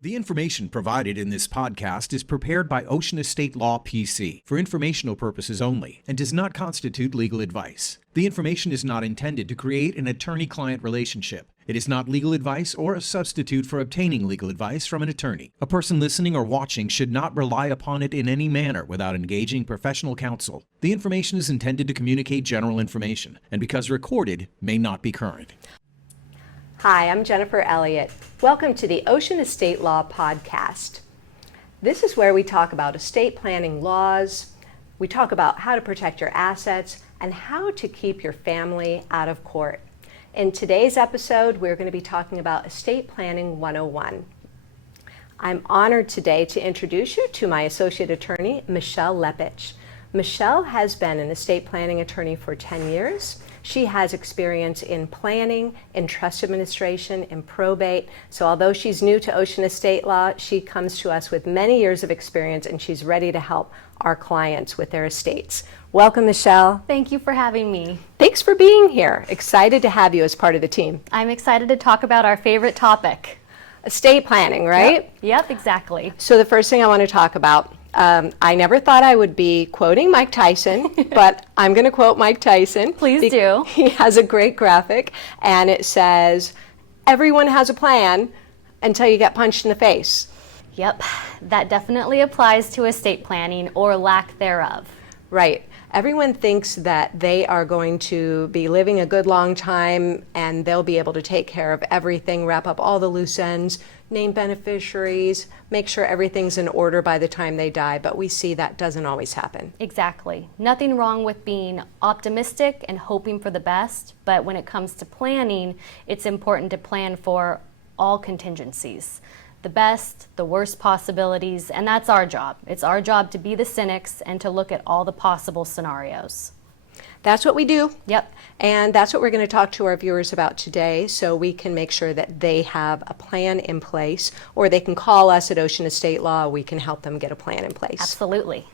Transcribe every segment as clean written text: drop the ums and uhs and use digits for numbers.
The information provided in this podcast is prepared by Ocean Estate Law PC for informational purposes only and does not constitute legal advice. The information is not intended to create an attorney-client relationship. It is not legal advice or a substitute for obtaining legal advice from an attorney. A person listening or watching should not rely upon it in any manner without engaging professional counsel. The information is intended to communicate general information and, because recorded, may not be current. Hi, I'm Jennifer Elliott. Welcome to the Ocean Estate Law Podcast. This is where we talk about estate planning laws, we talk about how to protect your assets, and how to keep your family out of court. In today's episode, we're going to be talking about Estate Planning 101. I'm honored today to introduce you to my associate attorney, Michelle Lepich. Michelle has been an estate planning attorney for 10 years. She has experience in planning, in trust administration, in probate. So although she's new to Ocean Estate Law, she comes to us with many years of experience and she's ready to help our clients with their estates. Welcome, Michelle. Thank you for having me. Thanks for being here. Excited to have you as part of the team. I'm excited to talk about our favorite topic. Estate planning, right? Yep, exactly. So the first thing I want to talk about, I never thought I would be quoting Mike Tyson, but I'm going to quote Mike Tyson. Please do. He has a great graphic, and it says, everyone has a plan until you get punched in the face. Yep, that definitely applies to estate planning or lack thereof. Right. Everyone thinks that they are going to be living a good long time and they'll be able to take care of everything, wrap up all the loose ends, name beneficiaries, make sure everything's in order by the time they die, but we see that doesn't always happen. Exactly. Nothing wrong with being optimistic and hoping for the best, but when it comes to planning, it's important to plan for all contingencies. The best, the worst possibilities, and that's our job. It's our job to be the cynics and to look at all the possible scenarios. That's what we do. Yep. And that's what we're going to talk to our viewers about today, so we can make sure that they have a plan in place, or they can call us at Ocean Estate Law. We can help them get a plan in place. Absolutely.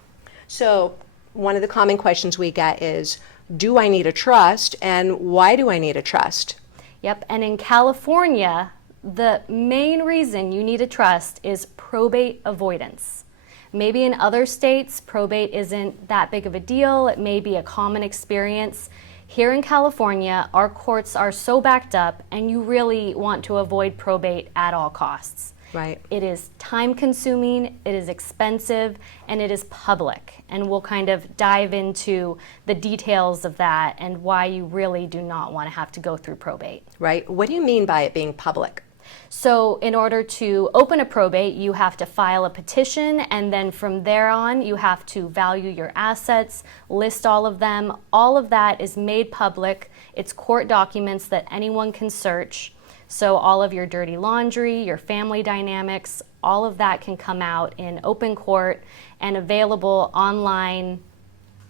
So one of the common questions we get is, do I need a trust, and why do I need a trust? Yep, and in California, the main reason you need a trust is probate avoidance. Maybe in other states, probate isn't that big of a deal. It may be a common experience. Here in California, our courts are so backed up, and you really want to avoid probate at all costs. Right. It is time-consuming, it is expensive, and it is public. And we'll kind of dive into the details of that and why you really do not want to have to go through probate. Right. What do you mean by it being public? So in order to open a probate, you have to file a petition, and then from there on, you have to value your assets, list all of them. All of that is made public. It's court documents that anyone can search. So all of your dirty laundry, your family dynamics, all of that can come out in open court and available online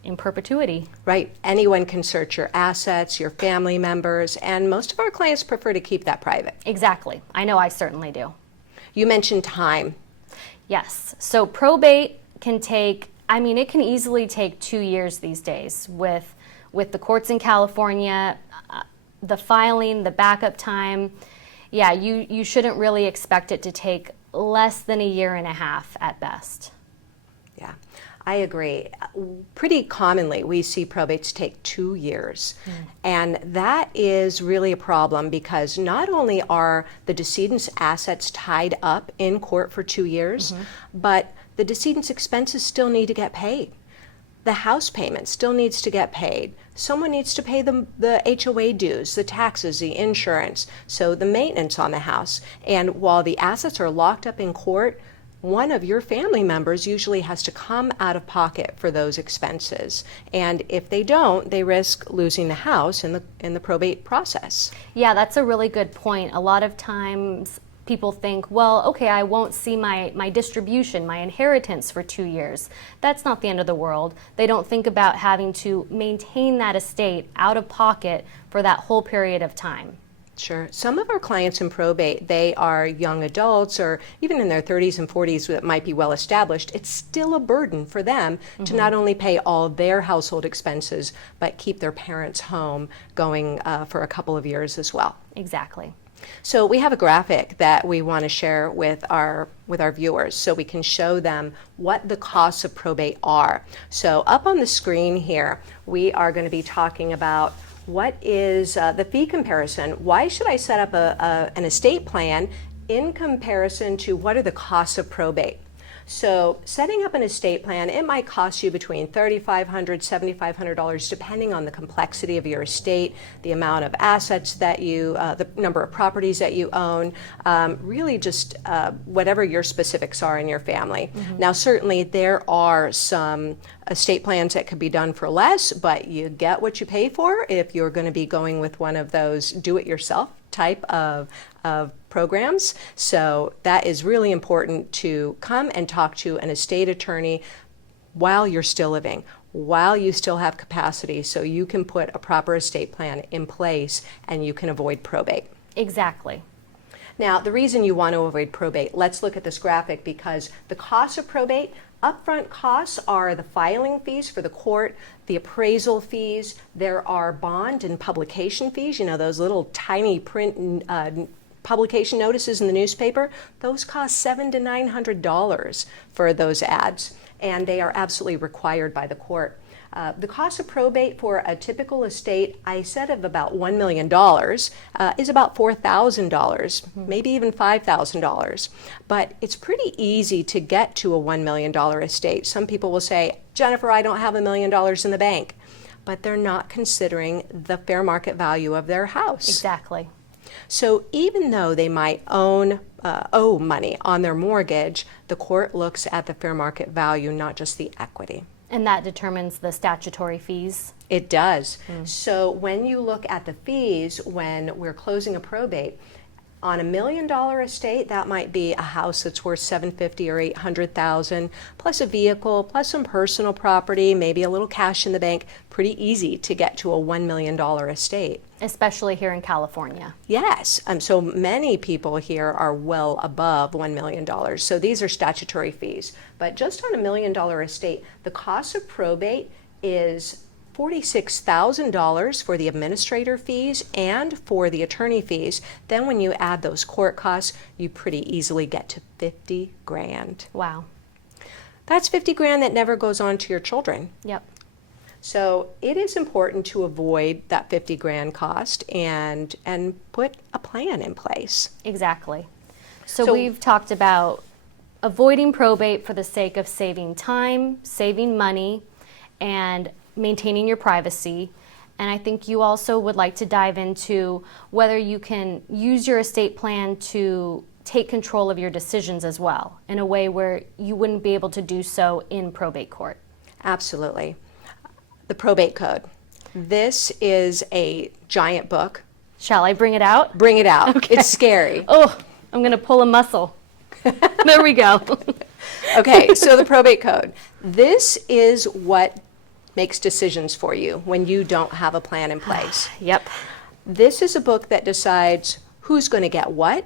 in perpetuity. Right. Anyone can search your assets, your family members, and most of our clients prefer to keep that private. Exactly. I know I certainly do. You mentioned time. Yes. So probate can take, it can easily take 2 years these days with the courts in California, the filing, the backup time. Yeah, you shouldn't really expect it to take less than a year and a half at best. Yeah, I agree. Pretty commonly, we see probates take 2 years. And that is really a problem because not only are the decedent's assets tied up in court for 2 years, but the decedent's expenses still need to get paid. The house payment still needs to get paid. Someone needs to pay the HOA dues, the taxes, the insurance, so the maintenance on the house. And while the assets are locked up in court, one of your family members usually has to come out of pocket for those expenses. And if they don't, they risk losing the house in the probate process. Yeah, that's a really good point. A lot of times people think, well, okay, I won't see my distribution, my inheritance for 2 years. That's not the end of the world. They don't think about having to maintain that estate out of pocket for that whole period of time. Sure. Some of our clients in probate, they are young adults or even in their 30s and 40s that might be well established. It's still a burden for them to not only pay all their household expenses, but keep their parents' home going for a couple of years as well. Exactly. So we have a graphic that we want to share with our viewers so we can show them what the costs of probate are. So up on the screen here, we are going to be talking about what is the fee comparison. Why should I set up an estate plan in comparison to what are the costs of probate? So setting up an estate plan, it might cost you between $3,500, $7,500, depending on the complexity of your estate, the amount of assets that the number of properties that you own, really just whatever your specifics are in your family. Now, certainly there are some estate plans that could be done for less, but you get what you pay for if you're going to be going with one of those do-it-yourself type of programs. So that is really important to come and talk to an estate attorney while you're still living, while you still have capacity, so you can put a proper estate plan in place and you can avoid probate. Exactly. Now, the reason you want to avoid probate, let's look at this graphic, because the cost of probate, upfront costs are the filing fees for the court, the appraisal fees, there are bond and publication fees, those little tiny print publication notices in the newspaper. Those cost $700 to $900 for those ads, and they are absolutely required by the court. The cost of probate for a typical estate, I said of about $1 million, is about $4,000, maybe even $5,000. But it's pretty easy to get to a $1 million estate. Some people will say, Jennifer, I don't have $1 million in the bank. But they're not considering the fair market value of their house. Exactly. So even though they might owe money on their mortgage, the court looks at the fair market value, not just the equity. And that determines the statutory fees? It does. So when you look at the fees when we're closing a probate, on $1 million estate, that might be a house that's worth $750,000 or $800,000, plus a vehicle, plus some personal property, maybe a little cash in the bank. Pretty easy to get to a $1 million estate. Especially here in California. Yes. So many people here are well above $1 million. So these are statutory fees. But just on $1 million estate, the cost of probate is $46,000 for the administrator fees and for the attorney fees. Then when you add those court costs, you pretty easily get to $50,000. Wow. That's $50,000 that never goes on to your children. Yep. So it is important to avoid that $50,000 cost and put a plan in place. Exactly. So we've talked about avoiding probate for the sake of saving time, saving money, and maintaining your privacy. And I think you also would like to dive into whether you can use your estate plan to take control of your decisions as well, in a way where you wouldn't be able to do so in probate court. Absolutely. The Probate Code. This is a giant book. Shall I bring it out? Bring it out. Okay. It's scary. Oh, I'm going to pull a muscle. There we go. Okay, so the Probate Code. This is what makes decisions for you when you don't have a plan in place. Yep. This is a book that decides who's going to get what,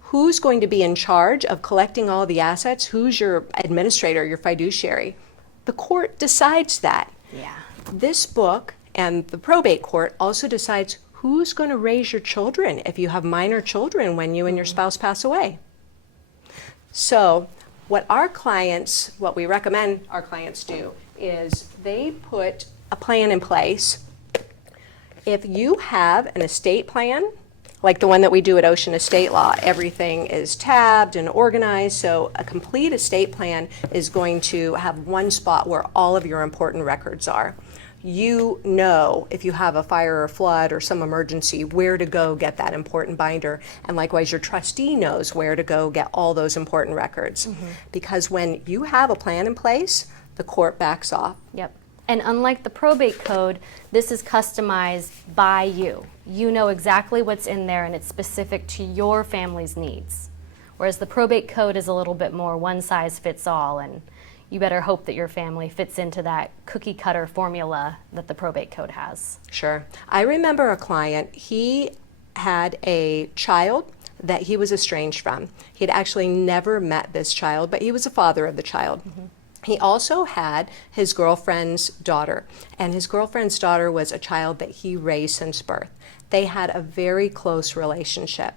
who's going to be in charge of collecting all the assets, who's your administrator, your fiduciary. The court decides that. Yeah. This book and the probate court also decides who's going to raise your children if you have minor children when you and your spouse pass away. So what we recommend our clients do is they put a plan in place. If you have an estate plan, like the one that we do at Ocean Estate Law, everything is tabbed and organized, so a complete estate plan is going to have one spot where all of your important records are. You know, if you have a fire or flood or some emergency, where to go get that important binder, and likewise your trustee knows where to go get all those important records. Because when you have a plan in place, the court backs off. Yep. And unlike the probate code, this is customized by you. You know exactly what's in there and it's specific to your family's needs. Whereas the probate code is a little bit more one size fits all, and you better hope that your family fits into that cookie cutter formula that the probate code has. Sure. I remember a client, he had a child that he was estranged from. He had actually never met this child, but he was the father of the child. He also had his girlfriend's daughter, and his girlfriend's daughter was a child that he raised since birth. They had a very close relationship.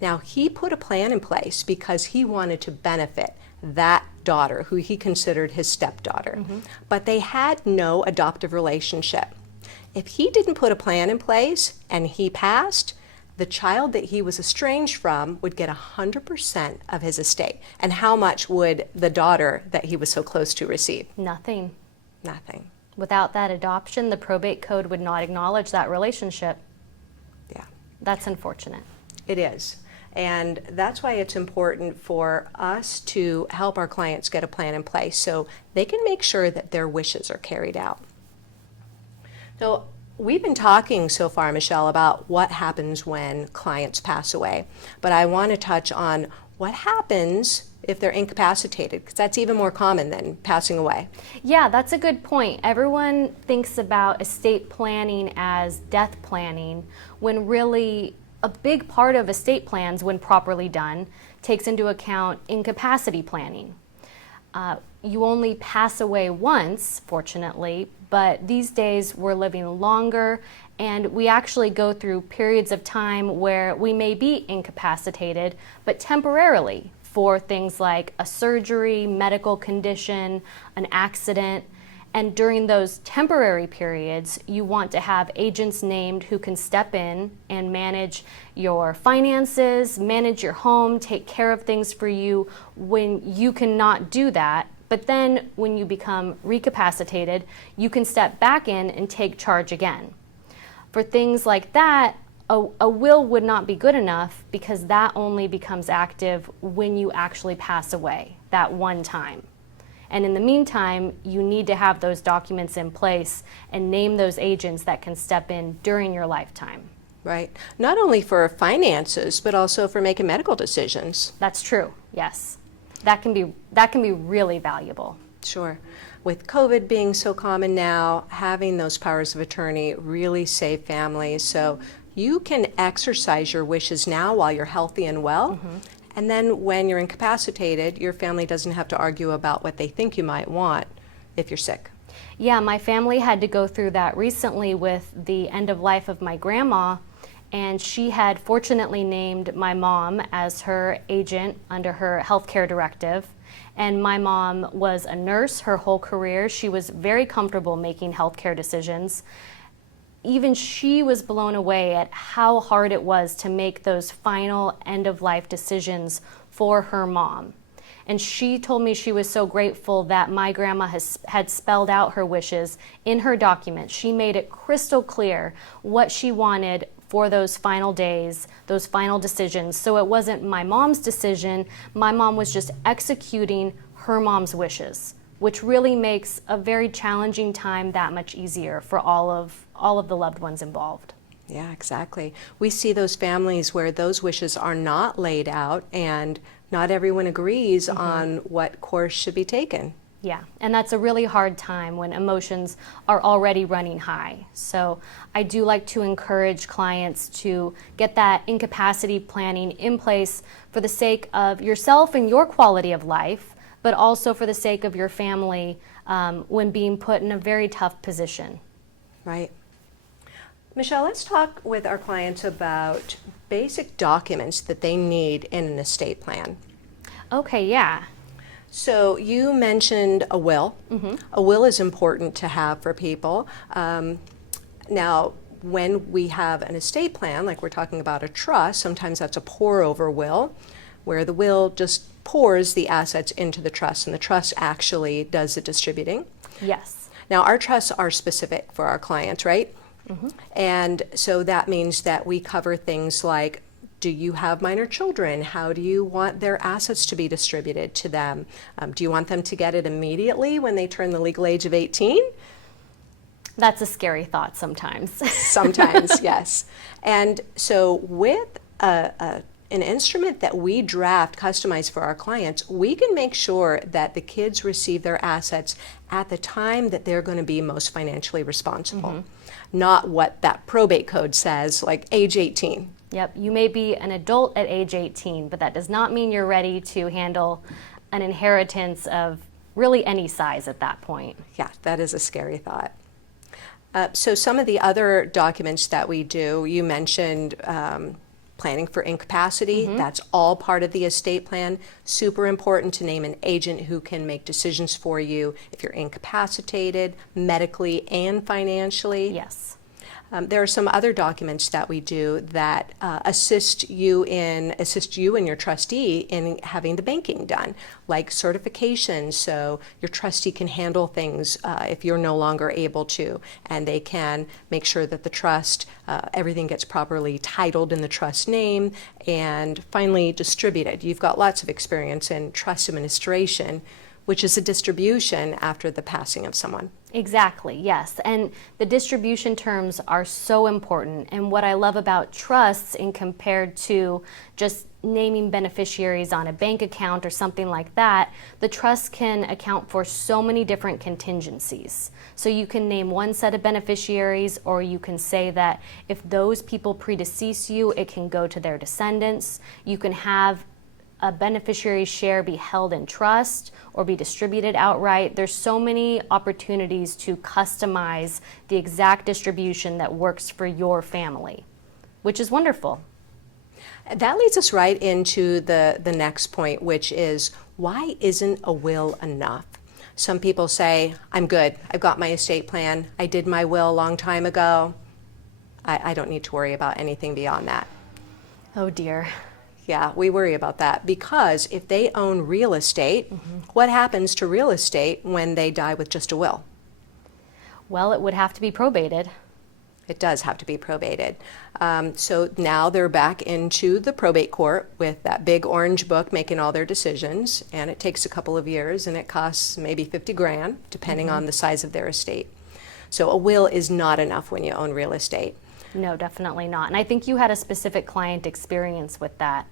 Now, he put a plan in place because he wanted to benefit that daughter, who he considered his stepdaughter. But they had no adoptive relationship. If he didn't put a plan in place and he passed, the child that he was estranged from would get 100% of his estate. And how much would the daughter that he was so close to receive? Nothing. Nothing. Without that adoption, the probate code would not acknowledge that relationship. Yeah. That's unfortunate. It is. And that's why it's important for us to help our clients get a plan in place so they can make sure that their wishes are carried out. So we've been talking so far, Michelle, about what happens when clients pass away. But I want to touch on what happens if they're incapacitated, because that's even more common than passing away. Yeah, that's a good point. Everyone thinks about estate planning as death planning, when really a big part of estate plans, when properly done, takes into account incapacity planning. You only pass away once, fortunately, but these days we're living longer, and we actually go through periods of time where we may be incapacitated, but temporarily, for things like a surgery, medical condition, an accident. And during those temporary periods, you want to have agents named who can step in and manage your finances, manage your home, take care of things for you when you cannot do that. But then when you become recapacitated, you can step back in and take charge again. For things like that, a will would not be good enough, because that only becomes active when you actually pass away, that one time. And in the meantime, you need to have those documents in place and name those agents that can step in during your lifetime. Right. Not only for finances, but also for making medical decisions. That's true, yes. That can be really valuable. Sure. With COVID being so common now, having those powers of attorney really save families. So you can exercise your wishes now while you're healthy and well. And then when you're incapacitated, your family doesn't have to argue about what they think you might want if you're sick. Yeah, my family had to go through that recently with the end of life of my grandma, and she had fortunately named my mom as her agent under her healthcare directive. And my mom was a nurse her whole career. She was very comfortable making healthcare decisions. Even she was blown away at how hard it was to make those final end-of-life decisions for her mom. And she told me she was so grateful that my grandma had spelled out her wishes in her document. She made it crystal clear what she wanted for those final days, those final decisions. So it wasn't my mom's decision. My mom was just executing her mom's wishes, which really makes a very challenging time that much easier for all of the loved ones involved. Yeah, exactly. We see those families where those wishes are not laid out and not everyone agrees on what course should be taken. Yeah, and that's a really hard time when emotions are already running high. So I do like to encourage clients to get that incapacity planning in place for the sake of yourself and your quality of life, but also for the sake of your family when being put in a very tough position. Right. Michelle, let's talk with our clients about basic documents that they need in an estate plan. Okay, yeah. So you mentioned a will. A will is important to have for people. Now, when we have an estate plan, like we're talking about a trust, sometimes that's a pour-over will, where the will just pours the assets into the trust, and the trust actually does the distributing. Yes. Now, our trusts are specific for our clients, right? And so that means that we cover things like, do you have minor children? How do you want their assets to be distributed to them? Do you want them to get it immediately when they turn the legal age of 18? That's a scary thought sometimes. Sometimes, yes. And so with an instrument that we draft, customized for our clients, we can make sure that the kids receive their assets at the time that they're going to be most financially responsible, not what that probate code says, like age 18. Yep, you may be an adult at age 18, but that does not mean you're ready to handle an inheritance of really any size at that point. Yeah, that is a scary thought. So some of the other documents that we do, you mentioned planning for incapacity. That's all part of the estate plan. Super important to name an agent who can make decisions for you if you're incapacitated, medically and financially. Yes. There are some other documents that we do that assist you and your trustee in having the banking done, like certifications, so your trustee can handle things if you're no longer able to, and they can make sure that the trust, everything gets properly titled in the trust name, and finally distributed. You've got lots of experience in trust administration, which is a distribution after the passing of someone. Exactly, yes. And the distribution terms are so important. And what I love about trusts in compared to just naming beneficiaries on a bank account or something like that, the trust can account for so many different contingencies. So you can name one set of beneficiaries, or you can say that if those people predecease you, it can go to their descendants. You can have a beneficiary share be held in trust or be distributed outright. There's so many opportunities to customize the exact distribution that works for your family, which is wonderful. That leads us right into the next point, which is, why isn't a will enough? Some people say, I'm good, I've got my estate plan, I did my will a long time ago, I don't need to worry about anything beyond that. Oh dear. Yeah, we worry about that because if they own real estate, what happens to real estate when they die with just a will? Well, it would have to be probated. It does have to be probated. So now they're back into the probate court with that big orange book making all their decisions, and it takes a couple of years and it costs maybe 50 grand depending on the size of their estate. So a will is not enough when you own real estate. No, definitely not. And I think you had a specific client experience with that,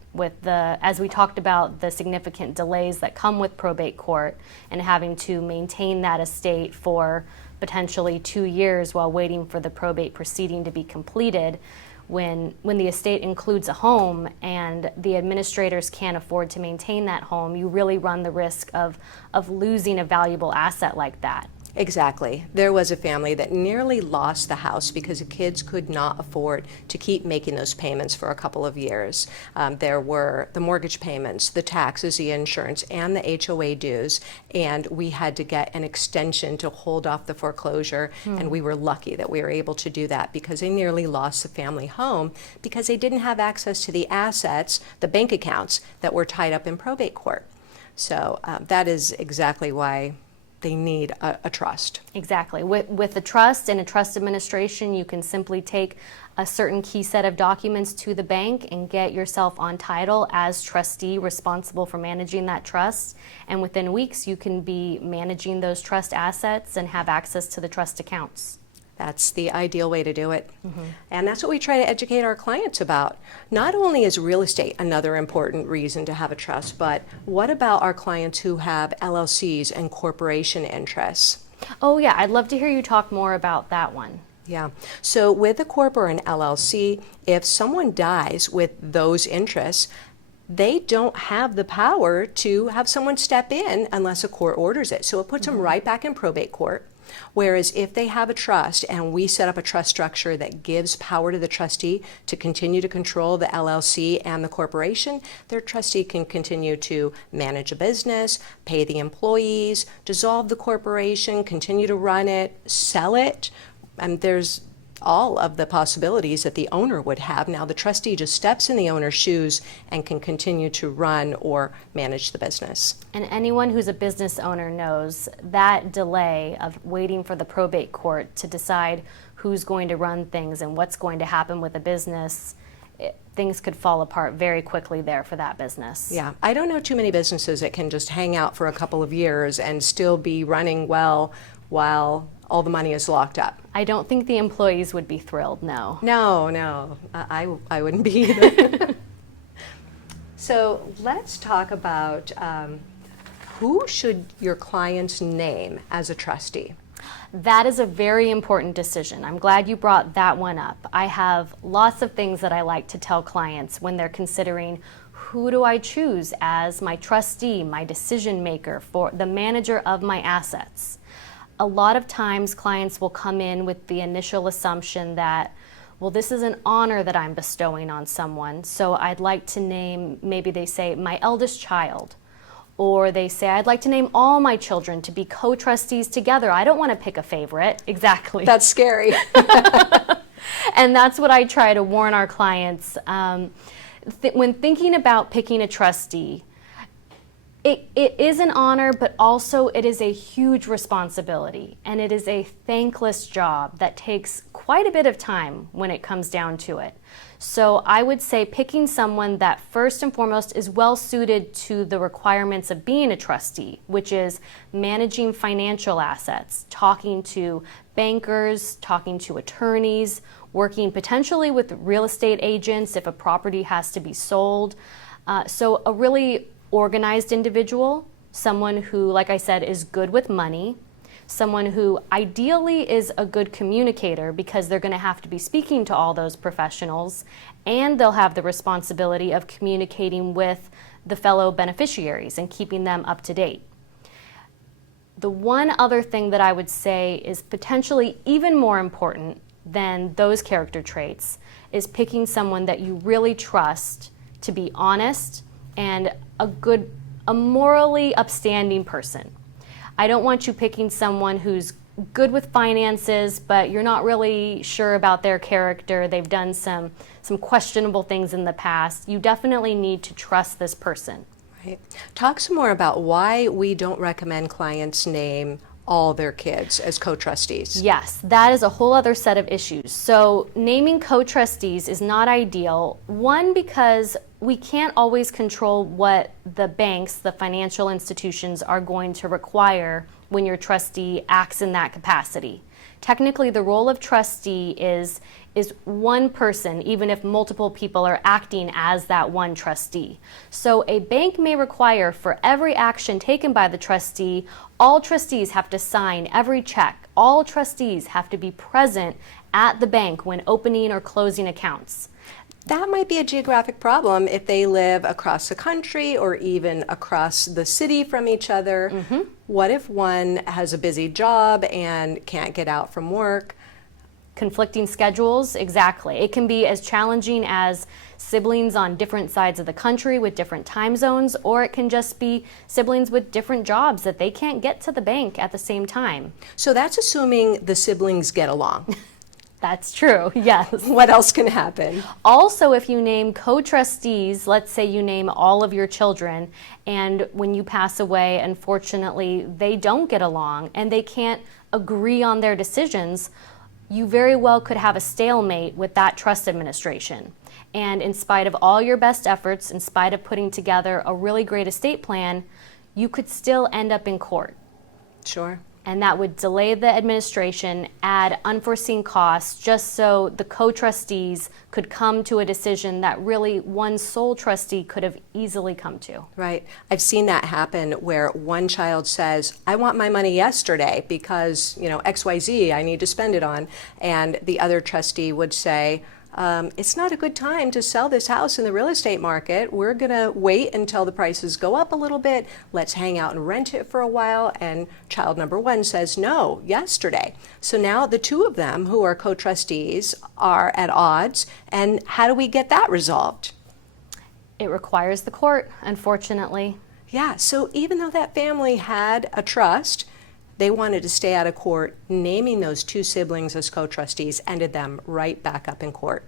as we talked about the significant delays that come with probate court and having to maintain that estate for potentially 2 years while waiting for the probate proceeding to be completed. When the estate includes a home and the administrators can't afford to maintain that home, you really run the risk of losing a valuable asset like that. Exactly. There was a family that nearly lost the house because the kids could not afford to keep making those payments for a couple of years. There were the mortgage payments, the taxes, the insurance, and the HOA dues, and we had to get an extension to hold off the foreclosure, and we were lucky that we were able to do that because they nearly lost the family home because they didn't have access to the assets, the bank accounts that were tied up in probate court. So that is exactly why they need a trust. Exactly. With a trust and a trust administration, you can simply take a certain key set of documents to the bank and get yourself on title as trustee responsible for managing that trust. And within weeks, you can be managing those trust assets and have access to the trust accounts. That's the ideal way to do it. And that's what we try to educate our clients about. Not only is real estate another important reason to have a trust, but what about our clients who have LLCs and corporation interests? Oh yeah, I'd love to hear you talk more about that one. Yeah. So with a corp or an LLC, if someone dies with those interests, they don't have the power to have someone step in unless a court orders it. So it puts them right back in probate court. Whereas if they have a trust and we set up a trust structure that gives power to the trustee to continue to control the LLC and the corporation, their trustee can continue to manage a business, pay the employees, dissolve the corporation, continue to run it, sell it. And there's all of the possibilities that the owner would have. Now the trustee just steps in the owner's shoes and can continue to run or manage the business. And anyone who's a business owner knows that delay of waiting for the probate court to decide who's going to run things and what's going to happen with a business, things could fall apart very quickly there for that business. Yeah, I don't know too many businesses that can just hang out for a couple of years and still be running well while all the money is locked up. I don't think the employees would be thrilled, no. No, I wouldn't be either. So let's talk about who should your clients name as a trustee? That is a very important decision. I'm glad you brought that one up. I have lots of things that I like to tell clients when they're considering who do I choose as my trustee, my decision maker, for the manager of my assets. a lot of times clients will come in with the initial assumption that, well, this is an honor that I'm bestowing on someone, so I'd like to name, maybe they say, my eldest child. Or they say, I'd like to name all my children to be co-trustees together. I don't want to pick a favorite. Exactly. That's scary. And that's what I try to warn our clients. When thinking about picking a trustee, it is an honor, but also it is a huge responsibility. And it is a thankless job that takes quite a bit of time when it comes down to it. So I would say picking someone that first and foremost is well suited to the requirements of being a trustee, which is managing financial assets, talking to bankers, talking to attorneys, working potentially with real estate agents if a property has to be sold. So a really organized individual, someone who, like I said, is good with money, someone who ideally is a good communicator because they're going to have to be speaking to all those professionals, and they'll have the responsibility of communicating with the fellow beneficiaries and keeping them up to date. The one other thing that I would say is potentially even more important than those character traits is picking someone that you really trust to be honest and a morally upstanding person. I don't want you picking someone who's good with finances, but you're not really sure about their character. They've done some questionable things in the past. You definitely need to trust this person. Right. Talk some more about why we don't recommend clients name all their kids as co-trustees. Yes, that is a whole other set of issues. So naming co-trustees is not ideal. One, because we can't always control what the banks, the financial institutions, are going to require when your trustee acts in that capacity. Technically, the role of trustee is one person, even if multiple people are acting as that one trustee. So a bank may require for every action taken by the trustee, all trustees have to sign every check. All trustees have to be present at the bank when opening or closing accounts. That might be a geographic problem if they live across the country or even across the city from each other. Mm-hmm. What if one has a busy job and can't get out from work? Conflicting schedules, exactly. It can be as challenging as siblings on different sides of the country with different time zones, or it can just be siblings with different jobs that they can't get to the bank at the same time. So that's assuming the siblings get along. That's true, yes. What else can happen? Also, if you name co-trustees, let's say you name all of your children, and when you pass away, unfortunately, they don't get along and they can't agree on their decisions, you very well could have a stalemate with that trust administration. And in spite of all your best efforts, in spite of putting together a really great estate plan, you could still end up in court. Sure. And that would delay the administration, add unforeseen costs, just so the co-trustees could come to a decision that really one sole trustee could have easily come to. Right. I've seen that happen where one child says, I want my money yesterday because, XYZ I need to spend it on. And the other trustee would say, it's not a good time to sell this house in the real estate market. We're going to wait until the prices go up a little bit. Let's hang out and rent it for a while. And child number one says, no, yesterday. So now the two of them who are co-trustees are at odds. And how do we get that resolved? It requires the court, unfortunately. Yeah, so even though that family had a trust, they wanted to stay out of court. Naming those two siblings as co-trustees ended them right back up in court.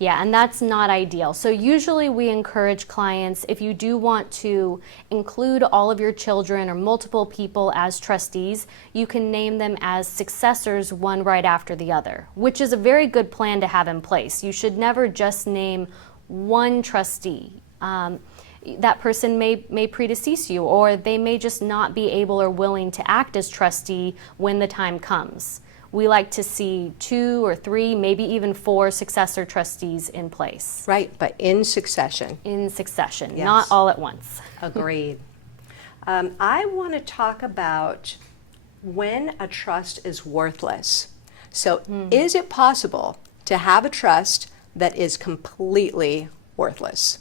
Yeah, and that's not ideal. So usually we encourage clients, if you do want to include all of your children or multiple people as trustees, you can name them as successors, one right after the other, which is a very good plan to have in place. You should never just name one trustee. That person may predecease you, or they may just not be able or willing to act as trustee when the time comes. We like to see 2 or 3, maybe even 4 successor trustees in place. Right, but in succession. In succession, Yes. Not all at once. Agreed. I want to talk about when a trust is worthless. So is it possible to have a trust that is completely worthless?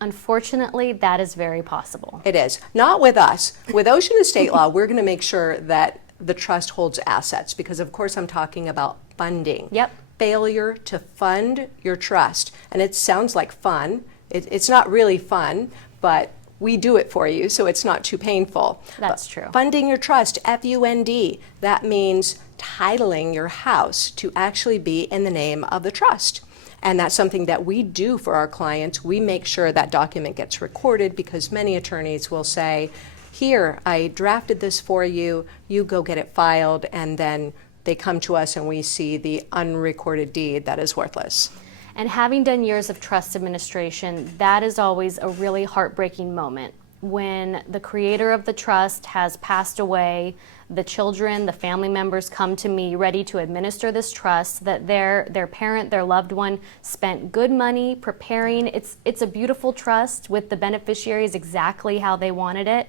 Unfortunately, that is very possible. It is. Not with us. With Ocean Estate Law, we're going to make sure that the trust holds assets, because of course I'm talking about funding. Yep. Failure to fund your trust. And it sounds like fun. It's not really fun, but we do it for you, so it's not too painful. That's But true. funding your trust, F-U-N-D, that means titling your house to actually be in the name of the trust. And that's something that we do for our clients. We make sure that document gets recorded, because many attorneys will say, here, I drafted this for you, you go get it filed, and then they come to us and we see the unrecorded deed that is worthless. And having done years of trust administration, that is always a really heartbreaking moment. When the creator of the trust has passed away, the children, the family members come to me ready to administer this trust that their parent, their loved one, spent good money preparing. It's a beautiful trust with the beneficiaries exactly how they wanted it.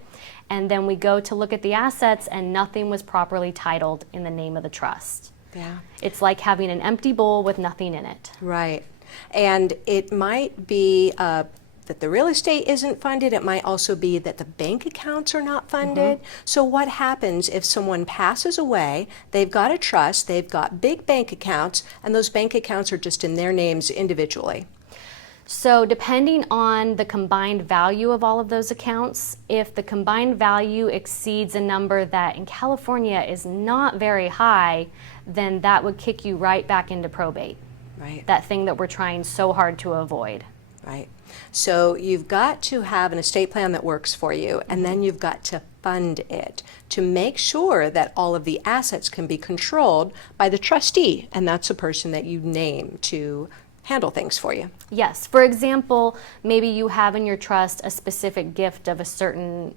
And then we go to look at the assets and nothing was properly titled in the name of the trust. Yeah. It's like having an empty bowl with nothing in it. Right. And it might be that the real estate isn't funded. It might also be that the bank accounts are not funded. So what happens if someone passes away, they've got a trust, they've got big bank accounts, and those bank accounts are just in their names individually? So depending on the combined value of all of those accounts, if the combined value exceeds a number that in California is not very high, then that would kick you right back into probate. Right. That thing that we're trying so hard to avoid. Right. So you've got to have an estate plan that works for you, and then you've got to fund it to make sure that all of the assets can be controlled by the trustee, and that's a person that you name to handle things for you. Yes. For example, maybe you have in your trust a specific gift of a certain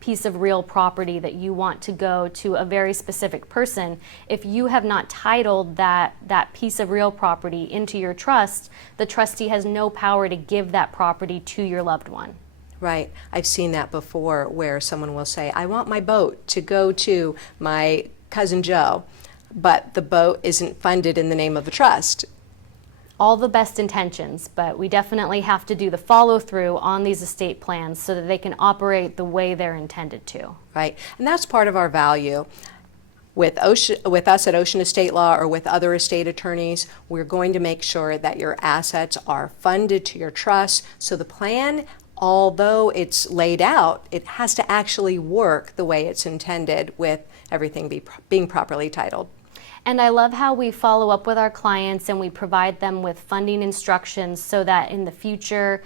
piece of real property that you want to go to a very specific person. If you have not titled that piece of real property into your trust, the trustee has no power to give that property to your loved one. Right. I've seen that before, where someone will say, I want my boat to go to my cousin Joe, but the boat isn't funded in the name of the trust. All the best intentions, but we definitely have to do the follow through on these estate plans so that they can operate the way they're intended to. Right. And that's part of our value. With us at Ocean Estate Law or with other estate attorneys, we're going to make sure that your assets are funded to your trust. So the plan, although it's laid out, it has to actually work the way it's intended, with everything being properly titled. And I love how we follow up with our clients and we provide them with funding instructions so that in the future,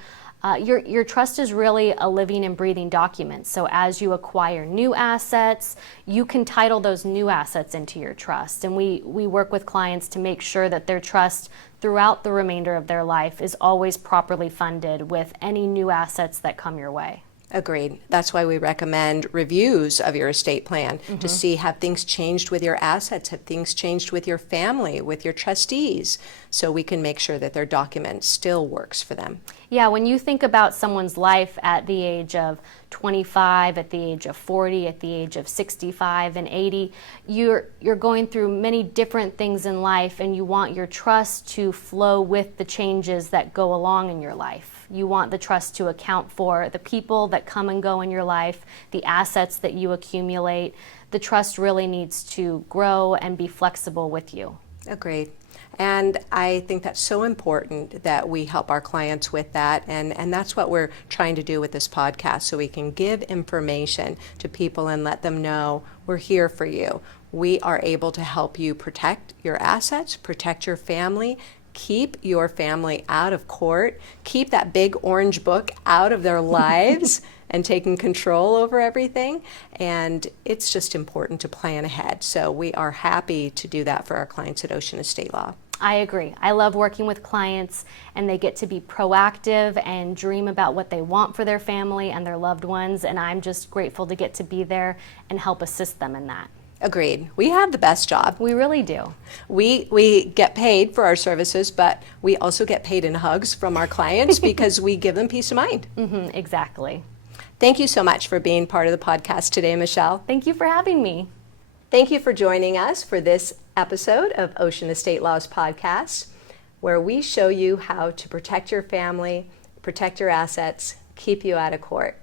your trust is really a living and breathing document. So as you acquire new assets, you can title those new assets into your trust. And we work with clients to make sure that their trust throughout the remainder of their life is always properly funded with any new assets that come your way. Agreed. That's why we recommend reviews of your estate plan to see, have things changed with your assets, have things changed with your family, with your trustees, so we can make sure that their document still works for them. Yeah, when you think about someone's life at the age of 25, at the age of 40, at the age of 65 and 80, you're going through many different things in life, and you want your trust to flow with the changes that go along in your life. You want the trust to account for the people that come and go in your life, the assets that you accumulate. The trust really needs to grow and be flexible with you. Agreed. And I think that's so important that we help our clients with that. And that's what we're trying to do with this podcast, so we can give information to people and let them know we're here for you. We are able to help you protect your assets, protect your family, keep your family out of court, keep that big orange book out of their lives and taking control over everything. And it's just important to plan ahead. So we are happy to do that for our clients at Ocean Estate Law. I agree. I love working with clients, and they get to be proactive and dream about what they want for their family and their loved ones. And I'm just grateful to get to be there and help assist them in that. Agreed. We have the best job. We really do. We get paid for our services, but we also get paid in hugs from our clients because we give them peace of mind. Exactly. Thank you so much for being part of the podcast today, Michelle. Thank you for having me. Thank you for joining us for this episode of Ocean Estate Law's podcast, where we show you how to protect your family, protect your assets, keep you out of court.